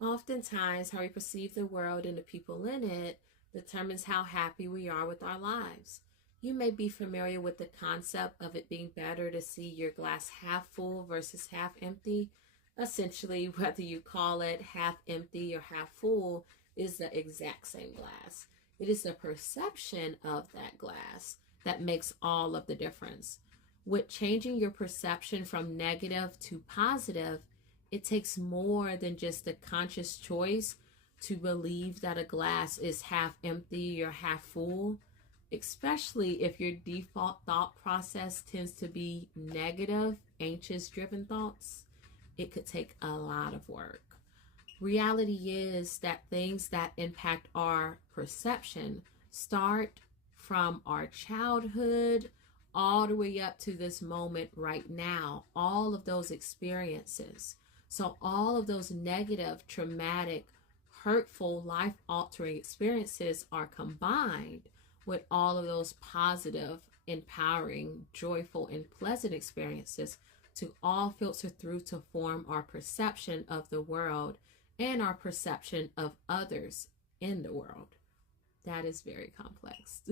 Oftentimes, how we perceive the world and the people in it determines how happy we are with our lives. You may be familiar with the concept of it being better to see your glass half full versus half empty. Essentially, whether you call it half empty or half full is the exact same glass. It is the perception of that glass that makes all of the difference. With changing your perception from negative to positive, it takes more than just a conscious choice to believe that a glass is half empty or half full, especially if your default thought process tends to be negative, anxious driven thoughts. It could take a lot of work. Reality is that things that impact our perception start from our childhood all the way up to this moment right now, all of those experiences. So all of those negative, traumatic, hurtful, life-altering experiences are combined with all of those positive, empowering, joyful, and pleasant experiences to all filter through to form our perception of the world and our perception of others in the world. That is very complex.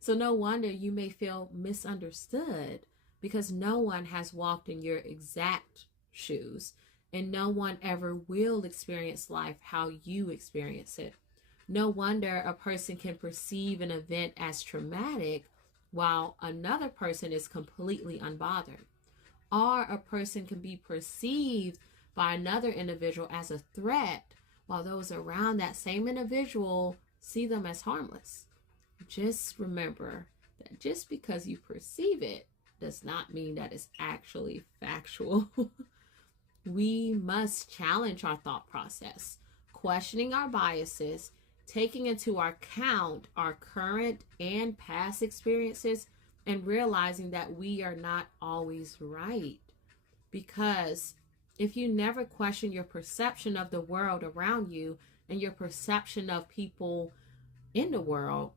So no wonder you may feel misunderstood because no one has walked in your exact shoes and no one ever will experience life how you experience it. No wonder a person can perceive an event as traumatic while another person is completely unbothered. Or a person can be perceived by another individual as a threat while those around that same individual see them as harmless. Just remember that just because you perceive it does not mean that it's actually factual. We must challenge our thought process, questioning our biases, taking into account our current and past experiences, and realizing that we are not always right. Because if you never question your perception of the world around you and your perception of people in the world,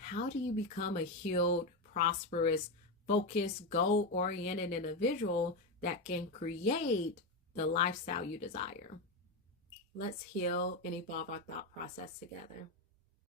how do you become a healed, prosperous, focused, goal-oriented individual that can create the lifestyle you desire? Let's heal and evolve our thought process together.